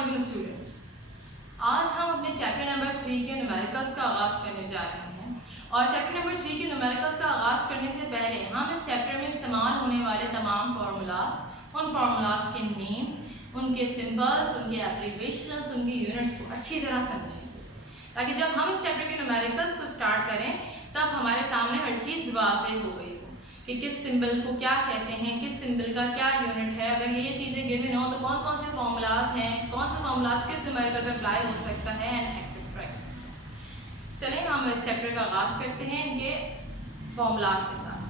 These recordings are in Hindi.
वालेकुम स्टूडेंट्स। आज हम अपने चैप्टर नंबर 3 के न्यूमेरिकल्स का आगाज़ करने जा रहे हैं और चैप्टर नंबर 3 के न्यूमेरिकल्स का आगाज़ करने से पहले हम इस चैप्टर में इस्तेमाल होने वाले तमाम फार्मूलाज, उन फार्मूलाज के नेम, उनके सिंबल्स, उनके एप्लीकेशंस, उनके यूनिट्स को अच्छी तरह समझेंगे ताकि जब हम इस चैप्टर के न्यूमेरिकल्स को स्टार्ट करें तब हमारे सामने हर चीज़ वाज़ेह हो गई कि किस सिंबल को क्या कहते हैं, किस सिंबल का क्या यूनिट है। अगर ये चीज़ें गिवन हो तो कौन कौन से फार्मूलाज हैं, कौन से फार्मूलाज किस न्यूमेरिकल पे अप्लाई हो सकता है एंड एक्सेट्रा एक्सेट्रा। चलें हम इस चैप्टर का आगाज़ करते हैं इनके फार्मूलाज के साथ।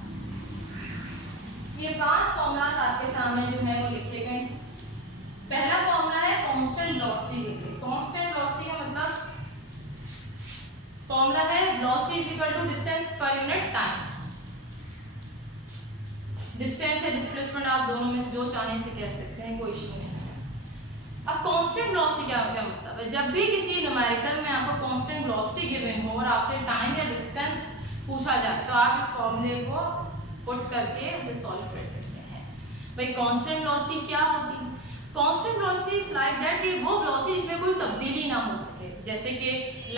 ये 5 फार्मूलाज आपके सामने जो है वो लिखे गए। पहला फार्मूला है कांस्टेंट वेलोसिटी के लिए। कांस्टेंट वेलोसिटी का मतलब फार्मूला है velocity is equal to distance पर यूनिट टाइम। डिस्टेंस या डिस्प्लेसमेंट आप दोनों में से जो चाहें से कह सकते हैं, कोई इशू नहीं है। अब कांस्टेंट वेलोसिटी क्या मतलब है? जब भी किसी न्यूमेरिकल में आपको कांस्टेंट वेलोसिटी गिवन हो और आपसे टाइम या डिस्टेंस पूछा जाए तो आप इस फॉर्मूले को पुट करके उसे सॉल्व कर सकते हैं। भाई कांस्टेंट वेलोसिटी क्या होती है? Constant velocity is like that कि वो वेलोसिटी जिसमें कोई तब्दीली ना हो सके। जैसे कि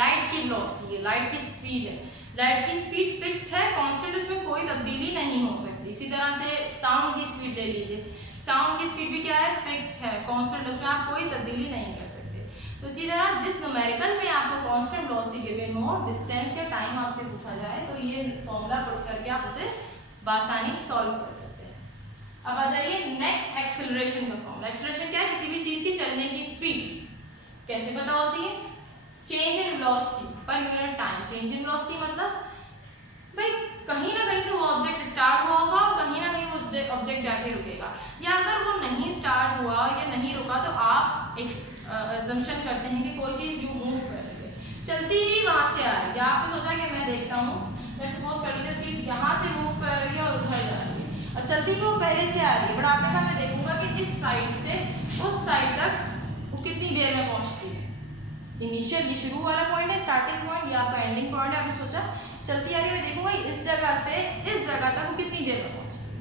लाइट की वेलोसिटी है, लाइट की स्पीड है, लाइट की स्पीड फिक्स्ड है, कांस्टेंट, उसमें कोई तब्दीली नहीं हो सकती। इसी तरह से साउंड की स्पीड ले लीजिए, साउंड की स्पीड भी क्या है? फिक्स्ड है, कांस्टेंट, उसमें आप कोई तब्दीली नहीं कर सकते। तो इसी तरह जिस न्यूमेरिकल में आपको कांस्टेंट वेलोसिटी गिवन हो, डिस्टेंस या टाइम आपसे पूछा जाए तो ये फॉर्मूला पुट करके आप उसे बासानी सॉल्व कर सकते हैं। अब आ जाइए नेक्स्ट एक्सेलरेशन का फॉर्मूला। एक्सेलरेशन क्या है? किसी भी चीज की चलने की स्पीड कैसे पता होती है? चेंज इन वेलोसिटी पर unit time. Change in velocity मतलब भाई कहीं ना कहीं से वो ऑब्जेक्ट स्टार्ट हुआ होगा और कहीं ना कहीं वो ऑब्जेक्ट जाके रुकेगा, या अगर वो नहीं स्टार्ट हुआ या नहीं रुका तो आप एक अजम्पशन करते हैं कि कोई चीज़ जो मूव कर रही है, चलती ही वहाँ से आ रही है। आपने सोचा कि मैं देखता हूँ, लेट्स सपोज कर लीजिए चीज़ यहाँ से मूव कर रही है और उधर जा रही है और चलती हुई वो पहले से आ रही है, बट आपने कहा मैं देखूंगा कि इस साइड से उस साइड तक वो कितनी देर में पहुँचती है। इनिशियल ये शुरू वाला पॉइंट है, स्टार्टिंग पॉइंट, या आपका एंडिंग पॉइंट है। आपने सोचा चलती आ रही है, मैं देखूंगा इस जगह से इस जगह तक वो कितनी देर में पहुंचती है।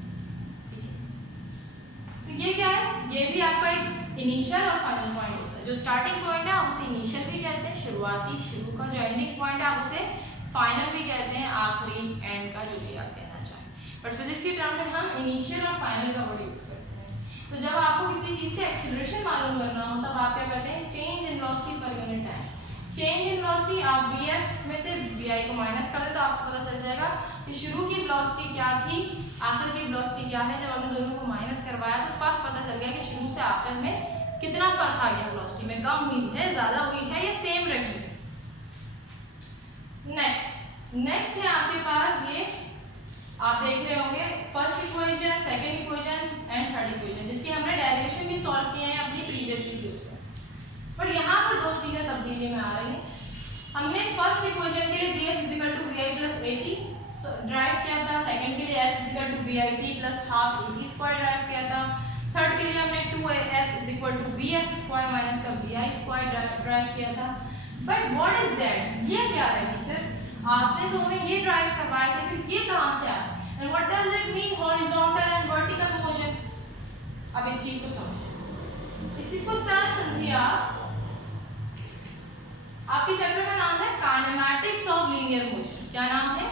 तो ये क्या है? ये भी आपका एक इनिशियल और फाइनल पॉइंट होता है। जो स्टार्टिंग पॉइंट है आप उसे इनिशियल भी कहते हैं, शुरुआती, शुरू का। जो एंडिंग पॉइंट है आप उसे फाइनल भी कहते हैं, आखिरी, एंड का, जो भी आप कहना चाहें। बट फिजिक्स के टर्म में हम इनिशियल और फाइनल का वर्ड यूज करते हैं। तो जब आपको किसी चीज से एक्सीलरेशन मालूम करना हो तब आप क्या करते हैं? चेंज इन वेलोसिटी पर unit time. Change in velocity आप vf में से vi को माइनस कर दें तो आपको पता चल जाएगा कि शुरू की वेलोसिटी क्या थी, आखिर की वेलोसिटी क्या है। जब हमने दोनों को माइनस करवाया तो फर्क पता चल गया कि शुरू से आखिर में कितना फर्क आ गया, वेलोसिटी में कम हुई है, ज्यादा हुई है या सेम रही है। नेक्स्ट है आपके पास, ये आप देख रहे होंगे first equation, second equation and third equation, जिसकी हमने डेरिवेशन भी सॉल्व किए हैं अपनी प्रीवियस वीडियो से। पर यहाँ पर दो चीजें तब्दीली में आ रही हैं। हमने फर्स्ट इक्वेशन के लिए bf is equal to vi plus 80 derive किया था, सेकंड के लिए s is equal to vit plus half 80 square derive किया था, थर्ड के लिए हमने 2as is equal to vf square minus का vi स्क्वायर ड्राइव किया था। But what is that? ये क्या है टीचर? आपने तो हमें ये ड्राइव करवाया था, फिर ये कहाँ से आया? And what does it mean horizontal and vertical motion? अब इस चीज को समझिए, इस चीज को इस तरह समझिए। आपके चैप्टर का नाम है काइनेमैटिक्स ऑफ लीनियर मोशन। क्या नाम है?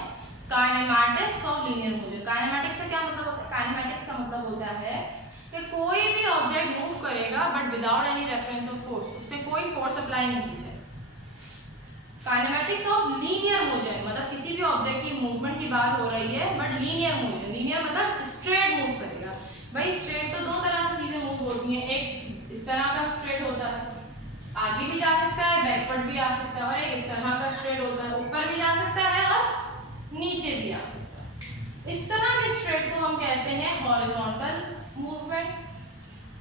Kinematics of linear motion. Kinematics का क्या मतलब होता है? काइनेमैटिक्स का मतलब होता है कि कोई भी ऑब्जेक्ट मूव करेगा but without any reference of force, उस पर कोई फोर्स अप्लाई नहीं की जाए। काइनेमैटिक्स ऑफ लीनियर मोशन मतलब किसी भी ऑब्जेक्ट की मूवमेंट की बात हो रही है बट लीनियर मोशन। लीनियर मतलब स्ट्रेट मूव करेगा। भाई स्ट्रेट तो दो तरह से चीजें मूव होती हैं, एक इस तरह का स्ट्रेट होता है, आगे भी जा सकता है, बैकवर्ड भी आ सकता है, और एक इस तरह का स्ट्रेट होता है, ऊपर भी जा सकता है और नीचे भी आ सकता है। इस तरह के स्ट्रेट को हम कहते हैं हॉरिजॉन्टल मूवमेंट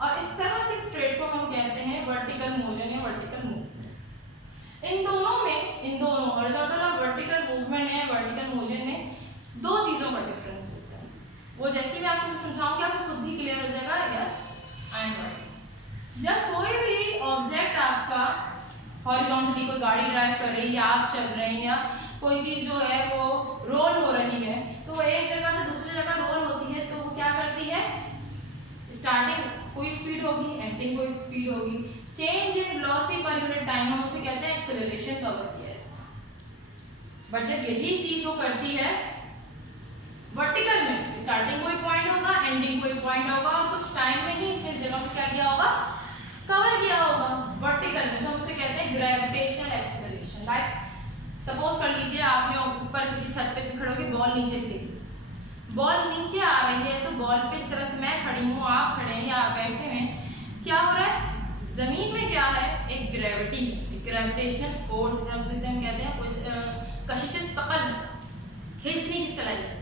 और इस तरह के स्ट्रेट को हम कहते हैं वर्टिकल मोशन या वर्टिकल मूवमेंट। इन दोनों हॉरिजॉन्टल और वर्टिकल मूवमेंट या वर्टिकल मोशन में दो चीजों का डिफरेंस होता है। वो जैसे मैं आपको समझाऊंगी आपको खुद भी क्लियर हो जाएगा। Yes I am right. जब कोई भी ऑब्जेक्ट आपका हॉरिजॉन्टली, कोई गाड़ी ड्राइव कर रही है या आप चल रहे हैं या कोई चीज जो है वो रोल हो रही है, तो वो एक जगह से दूसरी जगह रोल होती है तो वो क्या करती है? स्टार्टिंग कोई स्पीड होगी, एंड मोमेंटम कोई स्पीड होगी, चेंज इन वेलोसिटी पर यूनिट टाइम हम उसे कहते हैं एक्सेलरेशन कवर किया इसका। बट जब यही चीज वो करती है वर्टिकल में, स्टार्टिंग कोई पॉइंट होगा, एंडिंग कोई पॉइंट होगा, और कुछ टाइम में ही इसने जगह को क्या किया होगा, कवर किया होगा वर्टिकल में, तो हम उसे कहते हैं ग्रेविटेशनल एक्सेलरेशन। लाइक सपोज कर लीजिए आपने ऊपर किसी छत पे से खड़े होकर बॉल नीचे फेंकी, बॉल नीचे आ रही है, तो बॉल पे जिस तरह से मैं खड़ी हूँ, आप खड़े हैं या आप बैठे हैं, क्या हो रहा है, जमीन में क्या है, एक ग्रेविटी, ग्रेविटेशनल फोर्स जिसे हम कहते हैं कशिश सकल, खींचने की सलाहियत,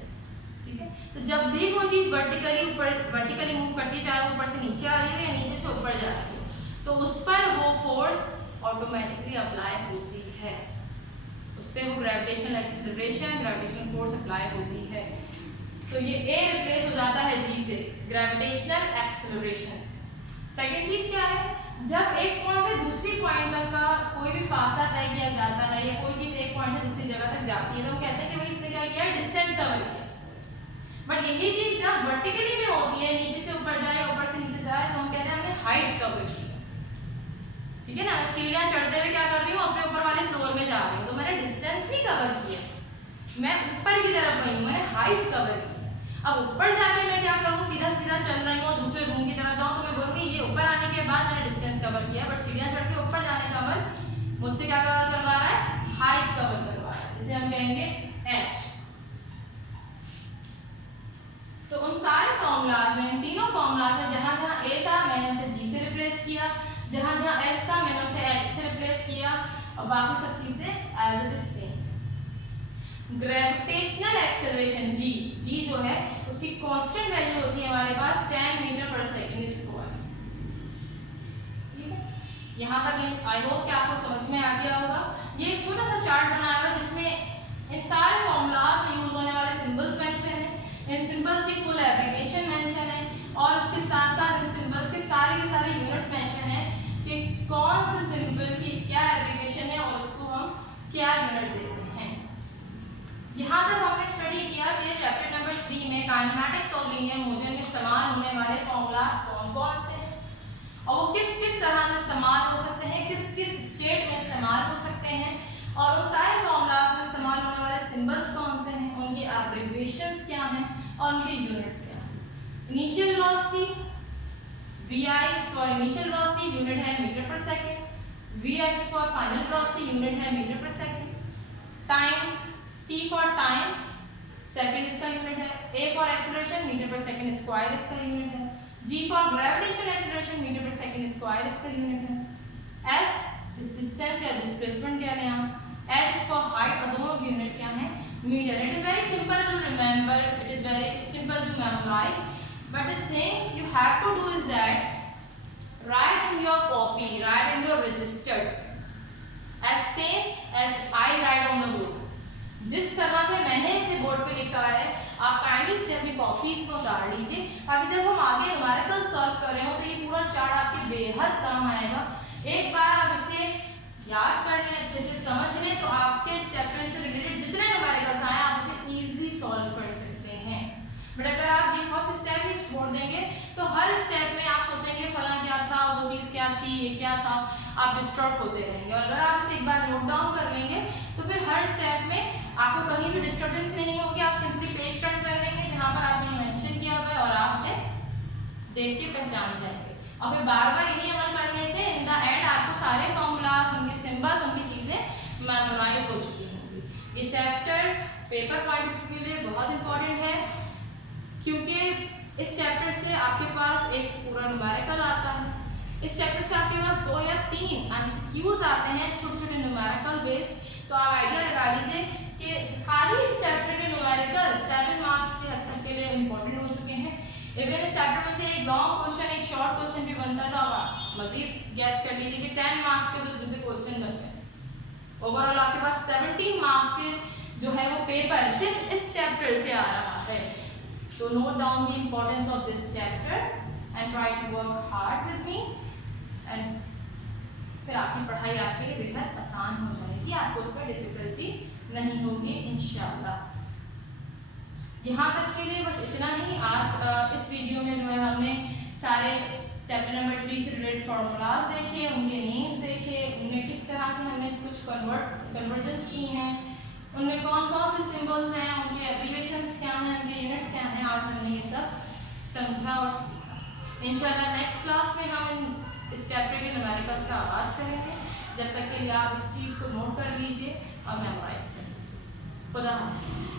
ठीक है। तो जब भी कोई चीज वर्टिकली मूव करती है, चाहे ऊपर से नीचे आ रही है या नीचे से ऊपर जा रही है, तो उस पर वो फोर्स ऑटोमेटिकली अप्लाई होती है, उस पर वो gravitational acceleration, gravitational force apply होती है। तो ये ए रिप्लेस हो जाता है जी से, ग्रेविटेशनल एक्सेलरेशन से। सेकेंड चीज क्या है, जब एक पॉइंट से दूसरी पॉइंट तक का कोई भी फासला तय किया जाता है या कोई चीज एक पॉइंट से दूसरी जगह तक जाती है, तो हम कहते हैं कि भाई इसने क्या किया, डिस्टेंस कवर किया। बट यही चीज जब वर्टिकली में होती है, नीचे से ऊपर जाए, ऊपर से नीचे जाए, तो हम कहते हैं हमने हाइट कवर की, ठीक है ना। मैं सीढ़ियां चढ़ते हुए क्या कर रही हूँ, अपने ऊपर वाले फ्लोर में जा रही हूँ, तो मैंने डिस्टेंस ही कवर किया, मैं ऊपर की तरफ गई हूँ, मैंने हाइट कवर की। अब ऊपर जाके मैं क्या करूँ, सीधा सीधा चल रही हूँ, दूसरे रूम की तरफ जाऊँ, तो मैं बोलूँगी ये ऊपर आने के बाद मैंने डिस्टेंस कवर किया, बट सीढ़ियां चढ़ के ऊपर जाने का अमल मुझसे क्या कवर करवा रहा है, हाइट कवर करवा रहा है, इसे हम कहेंगे h। तो उन सारे फॉर्मूलाज में, इन तीनों फॉर्मूलाज में जहां जहां a था मैंने उसे g से रिप्लेस किया, जहां जहां s था मैंने उसे h से रिप्लेस किया, और बाकी सब चीजें as it is same. Gravitational acceleration g जो है उसकी कांस्टेंट वैल्यू होती है हमारे पास 10 मीटर पर सेकंड स्क्वायर, ठीक है। यहाँ तक आई होप कि आपको समझ में आ गया होगा। ये एक छोटा सा चार्ट बनाया हुआ है जिसमें इन सारे फॉर्मूलाज में यूज होने वाले सिंबल्स मेंशन है, इन सिंबल्स की फुल एब्रिविएशन मेंशन है, और उसके साथ साथ इन सिंबल्स के सारे यूनिट्स मेंशन है कि कौन से सिंबल की क्या एब्रिविएशन है और उसको हम क्या यूनिट देते हैं। यहाँ तक हमने स्टडी किया कि चैप्टर नंबर 3 में काइनेमैटिक्स ऑफ लीनियर मोशन में इस्तेमाल होने वाले फॉर्मूलाज कौन कौन से हैं और वो किस किस तरह से इस्तेमाल हो सकते हैं, किस किस स्टेट में इस्तेमाल हो सकते हैं, और उन सारे फॉर्मूलाज में इस्तेमाल होने वाले सिंबल्स कौन से हैं, उनकी एब्रिविएशंस क्या हैं और उनके यूनिट्स क्या हैं। Initial velocity vi for initial velocity unit है metre per second, vf for final velocity unit है metre per second, time t for time second इसका यूनिट है, a for acceleration metre per second square इसका यूनिट है, g for gravitational acceleration metre per second square इसका यूनिट है, s डिस्टेंस या डिस्प्लेसमेंट कह लें हम, h फॉर हाइट, और दोनों के यूनिट क्या है, metre. It is very simple to remember, it is very simple to memorise, but the thing you have to do is that write in your copy, write in your register as same as I write on the board। जिस तरह से मैंने इसे बोर्ड पे लिखा है आप काइंडली से अपनी कॉपीज को उतार लीजिए, ताकि जब हम आगे न्यूमेरिकल सॉल्व कर रहे हो तो ये पूरा चार्ट आपके बेहद काम आएगा। एक बार आप इसे याद कर लें, अच्छे से समझ लें, तो आपके चैप्टर से रिलेटेड जितने न्यूमेरिकल्स आए आप उसे ईजिली सॉल्व कर सकते हैं। बट अगर आप ये फर्स्ट स्टेप ही छोड़ देंगे तो हर स्टेप में आप सोचेंगे फला क्या था, वो चीज़ क्या थी, ये क्या था, आप डिस्टर्ब होते रहेंगे। और अगर आप इसे एक बार नोट डाउन कर लेंगे तो फिर हर स्टेप में आपको कहीं भी डिस्टर्बेंस नहीं होगी, आप सिंपली पेज टर्न कर लेंगे जहाँ पर आपने मेंशन किया हुआ है और आप इसे देख के पहचान जाएंगे। और फिर बार बार यही अमल करने से इन द एंड आपको सारे फॉर्मूलाज, उनके सिंबल्स, उनकी चीज़ें मेमोराइज हो चुकी होंगी। ये chapter paper point of view के लिए बहुत इंपॉर्टेंट है, क्योंकि इस चैप्टर से आपके पास एक पूरा न्यूमेरिकल आता है। इस चैप्टर से आपके पास 2 या 3 MCQs आते हैं छोटे छोटे न्यूमेरिकल बेस्ड। तो आप आइडिया लगा लीजिए कि खाली इस चैप्टर के न्यूमेरिकल 7 मार्क्स के हद तक के लिए इंपॉर्टेंट हो चुके हैं। इवन इस चैप्टर में से एक लॉन्ग क्वेश्चन, एक शॉर्ट क्वेश्चन भी बनता है, तो आप मजीद गैस कर लीजिए कि 10 मार्क्स के तो इसमें से क्वेश्चन बनते हैं। ओवरऑल आपके पास 17 मार्क्स के जो है वो पेपर सिर्फ इस चैप्टर से आ रहा है। So note down the importance of this chapter and try to work hard with me, and फिर आपकी पढ़ाई आपके लिए बेहद आसान हो जाएगी, आपको उसमें डिफिकल्टी नहीं होगी इंशाल्लाह। यहाँ तक के लिए बस इतना ही। आज इस वीडियो में जो है हमने सारे चैप्टर नंबर 3 से स्टैंडर्ड फार्मूलाज देखे, उनके नेम्स देखे, उनमें किस तरह से हमने कुछ कन्वर्जन्स की हैं, उनमें कौन कौन से सिंबल्स हैं, उनके एब्रीविएशंस क्या हैं, उनके यूनिट्स क्या हैं, आज हमने ये सब समझा और सीखा। इंशाल्लाह नेक्स्ट क्लास में हम इस चैप्टर के न्यूमेरिकल्स का आगाज़ करेंगे। जब तक के लिए आप इस चीज़ को नोट कर लीजिए और मेमोराइज कर लीजिए। खुदा हाफिज़।